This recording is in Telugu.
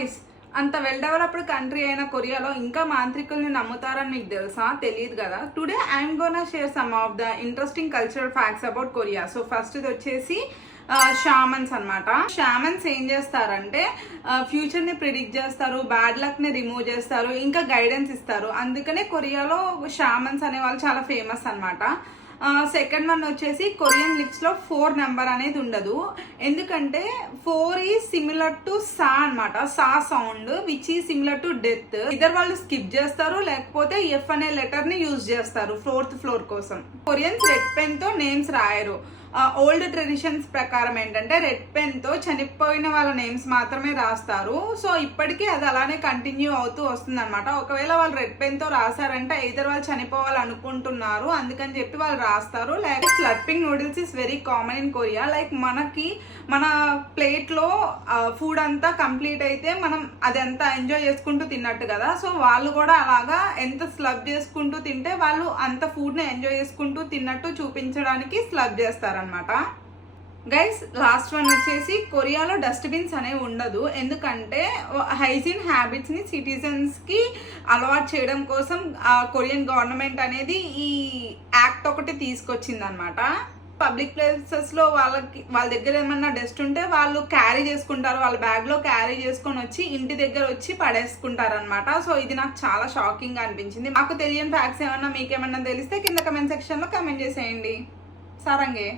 గాయ్స్, అంత వెల్ డెవలప్డ్ కంట్రీ అయిన కొరియాలో ఇంకా మాంత్రికుల్ని నమ్ముతారని మీకు తెలుసా? తెలియదు కదా. Today I'm gonna share some of the interesting cultural facts about Korea. So first ఇది వచ్చేసి షామన్స్ అనమాట. షామన్స్ ఏం చేస్తారంటే ఫ్యూచర్ని ప్రిడిక్ట్ చేస్తారు, బ్యాడ్ లక్ని రిమూవ్ చేస్తారు, ఇంకా గైడెన్స్ ఇస్తారు. అందుకనే కొరియాలో షామన్స్ అనే వాళ్ళు చాలా ఫేమస్ అనమాట. సెకండ్ వన్ వచ్చేసి కొరియన్ లిప్స్ లో 4 నెంబర్ అనేది ఉండదు. ఎందుకంటే 4 ఈజ్ సిమిలర్ టు సా అనమాట. సా sound which is similar to death. ఇద్దరు వాళ్ళు స్కిప్ చేస్తారు, లేకపోతే ఎఫ్ అనే లెటర్ ని యూజ్ చేస్తారు 4th ఫ్లోర్ కోసం. కొరియన్స్ రెడ్ పెన్ తో నేమ్స్ రాయరు. ఓల్డ్ ట్రెడిషన్స్ ప్రకారం ఏంటంటే రెడ్ పెన్ తో చనిపోయిన వాళ్ళ నేమ్స్ మాత్రమే రాస్తారు. సో ఇప్పటికీ అది అలానే కంటిన్యూ అవుతూ వస్తుంది అనమాట. ఒకవేళ వాళ్ళు రెడ్ పెన్ తో రాశారంటే ఇద్దరు వాళ్ళు చనిపోవాలనుకుంటున్నారు, అందుకని చెప్పి వాళ్ళు రాస్తారు. Like slurping noodles is very common in Korea. Like మనకి మన ప్లేట్ లో ఫుడ్ అంతా కంప్లీట్ అయితే మనం అదంతా ఎంజాయ్ చేసుకుంటూ తిన్నట్టు కదా. సో వాళ్ళు కూడా అలాగా ఎంత స్లబ్ చేసుకుంటూ తింటే వాళ్ళు అంత ఫుడ్ ని ఎంజాయ్ చేసుకుంటూ తిన్నట్టు చూపించడానికి స్లబ్ చేస్తారు అనమాట. గైస్, లాస్ట్ వన్ వచ్చేసి కొరియాలో డస్ట్బిన్స్ అనేవి ఉండదు. ఎందుకంటే హైజీన్ హ్యాబిట్స్ ని సిటిజన్స్ కి అలవాటు చేయడం కోసం కొరియన్ గవర్నమెంట్ అనేది ఈ యాక్ట్ ఒకటి తీసుకొచ్చింది అనమాట. పబ్లిక్ ప్లేసెస్ లో వాళ్ళ దగ్గర ఏమన్నా డస్ట్ ఉంటే వాళ్ళు క్యారీ చేసుకుంటారు, వాళ్ళ బ్యాగ్ లో క్యారీ చేసుకొని వచ్చి ఇంటి దగ్గర వచ్చి పడేసుకుంటారు అనమాట. సో ఇది నాకు చాలా షాకింగ్ గా అనిపించింది. మాకు తెలియని ఫ్యాక్ట్స్ ఏమన్నా మీకేమన్నా తెలిస్తే కింద కమెంట్ సెక్షన్ లో కమెంట్ చేసేయండి. సారంగే.